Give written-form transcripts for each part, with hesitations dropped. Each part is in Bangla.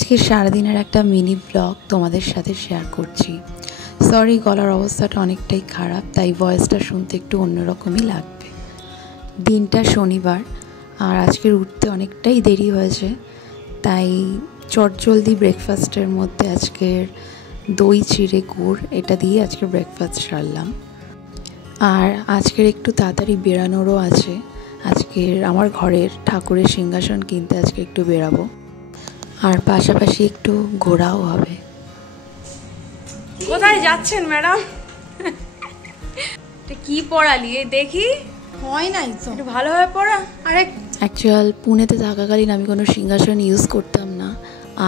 আজকে সারাদিনের একটা মিনি ব্লগ তোমাদের সাথে শেয়ার করছি। সরি, গলার অবস্থাটা অনেকটাই খারাপ, তাই ভয়েসটা শুনতে একটু অন্যরকমই লাগবে। দিনটা শনিবার আর আজকের উঠতে অনেকটাই দেরি হয়েছে, তাই চটজলদি ব্রেকফাস্টের মধ্যে আজকের দই চিড়ে গুড় এটা দিয়ে আজকের ব্রেকফাস্ট সারলাম। আর আজকের একটু তাড়াতাড়ি বেরানোরও আছে। আজকের আমার ঘরের ঠাকুরের সিংহাসন কিনতে আজকে একটু বেরাবো, আর পাশাপাশি একটু ঘোরাও হবে। কোথায় যাচ্ছেন ম্যাডাম? কি পড়ালি দেখি? হয় নাই তো, একটু ভালোভাবে পড়া। আরে অ্যাকচুয়াল পুনেতে থাকাকালীন আমি কোনো সিংহাসন ইউজ করতাম না,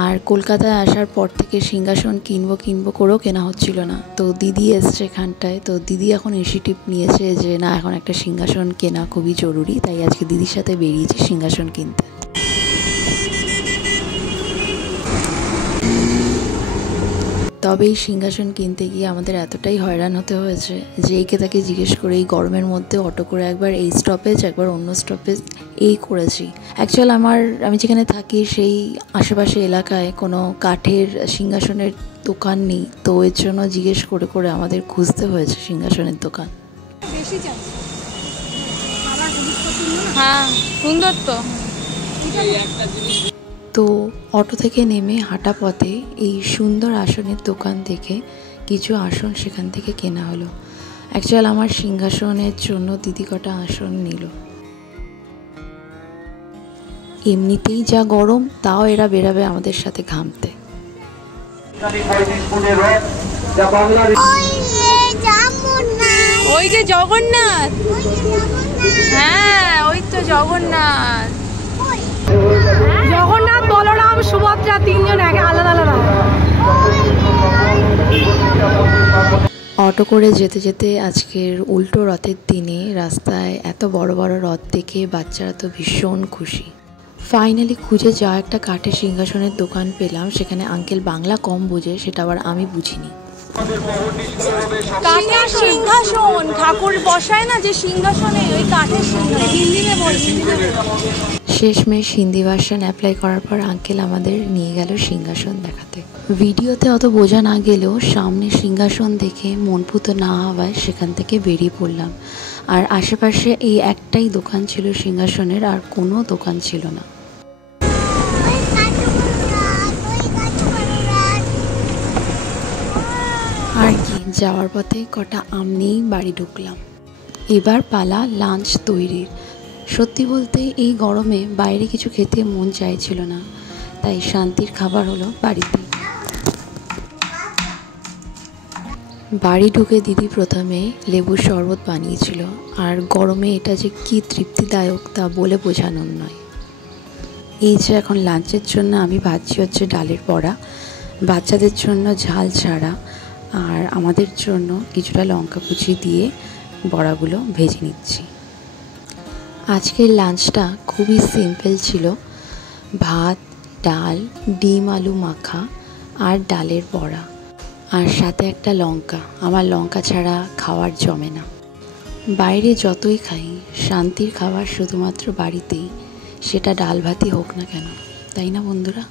আর কলকাতায় আসার পর থেকে সিংহাসন কিনবো করেও কেনা হচ্ছিল না। তো দিদি এসছে এখানটায়, তো দিদি এখন ইনিশিয়েটিভ নিয়েছে যে না, এখন একটা সিংহাসন কেনা খুবই জরুরি, তাই আজকে দিদির সাথে বেরিয়েছি সিংহাসন কিনতে। তবে এই সিংহাসন কিনতে গিয়ে আমাদের এতটাই হয়রান হতে হয়েছে যে একে তাকে জিজ্ঞেস করে এই গরমের মধ্যে অটো করে একবার এই স্টপেজ একবার অন্য স্টপেজ এই করেছি। অ্যাকচুয়াল আমি যেখানে থাকি সেই আশেপাশে এলাকায় কোনো কাঠের সিংহাসনের দোকান নেই, তো এর জন্য জিজ্ঞেস করে করে আমাদের খুঁজতে হয়েছে সিংহাসনের দোকান। হ্যাঁ, সুন্দর তো। তো অটো থেকে নেমে হাঁটা পথে এই সুন্দর আসনের দোকান থেকে কিছু আসন সেখান থেকে কেনা হলো। অ্যাকচুয়াল আমার সিংহাসনের জন্য দিদি কটা আসন নিল। এমনিতেই যা গরম, তাও এরা বেরাবে আমাদের সাথে ঘামতে। ওই যে জগন্নাথ, হ্যাঁ ওই তো জগন্নাথ। জগন্নাথ, বলরাম, সুভদ্রা তিনজন আলাদা আলাদা। অটো করে যেতে যেতে আজকের উল্টো রথের দিনে রাস্তায় এত বড় বড় রথ দেখে বাচ্চারা তো ভীষণ খুশি। ফাইনালি খুঁজে যাওয়া একটা কাঠের সিংহাসনের দোকান পেলাম। সেখানে আঙ্কেল বাংলা কম বোঝে, সেটা আবার আমি বুঝিনি। কাঠের সিংহাসন, ঠাকুর বসায় না যে সিংহাসনে, ওই কাঠের সিংহাসন। হিন্দিতে বল। শেষমেশ হিন্দি ভার্সন অ্যাপ্লাই করার পর আঙ্কেল আমাদের নিয়ে গেল সিংহাসন দেখাতে। ভিডিওতে অত বোঝা না গেলেও সামনে সিংহাসন দেখে মন পুতো না হওয়ায় সেখান থেকে বেরিয়ে পড়লাম। আর আশেপাশে এই একটাই দোকান ছিল সিংহাসনের, আর কোনো দোকান ছিল না। আর কি, যাওয়ার পথে কটা আম নিয়েই বাড়ি ঢুকলাম। এবার পালা লাঞ্চ তৈরির। সত্যি বলতে এই গরমে বাইরে কিছু খেতে মন চাইছিল না, তাই শান্তির খাবার হলো বাড়িতে। বাড়ি ঢুকে দিদি প্রথমে লেবুর শরবত বানিয়েছিল, আর গরমে এটা যে কি তৃপ্তিদায়ক তা বলে বোঝানোর নয়। এই যে এখন লাঞ্চের জন্য আমি ভাজছি হচ্ছে ডালের বড়া, বাচ্চাদের জন্য ঝাল ছাড়া, আর আমাদের জন্য কিছুটা লঙ্কা কুচি দিয়ে বড়াগুলো ভেজে নিচ্ছি। আজকের লাঞ্চটা খুবই সিম্পল ছিল। ভাত, ডাল, ডিম আলু মাখা আর ডালের বড়া, আর সাথে একটা লঙ্কা। আমার লঙ্কা ছাড়া খাওয়ার জমে না। বাইরে যতই খাই, শান্তির খাবার শুধুমাত্র বাড়িতেই, সেটা ডাল ভাতই হোক না কেন, তাই না বন্ধুরা?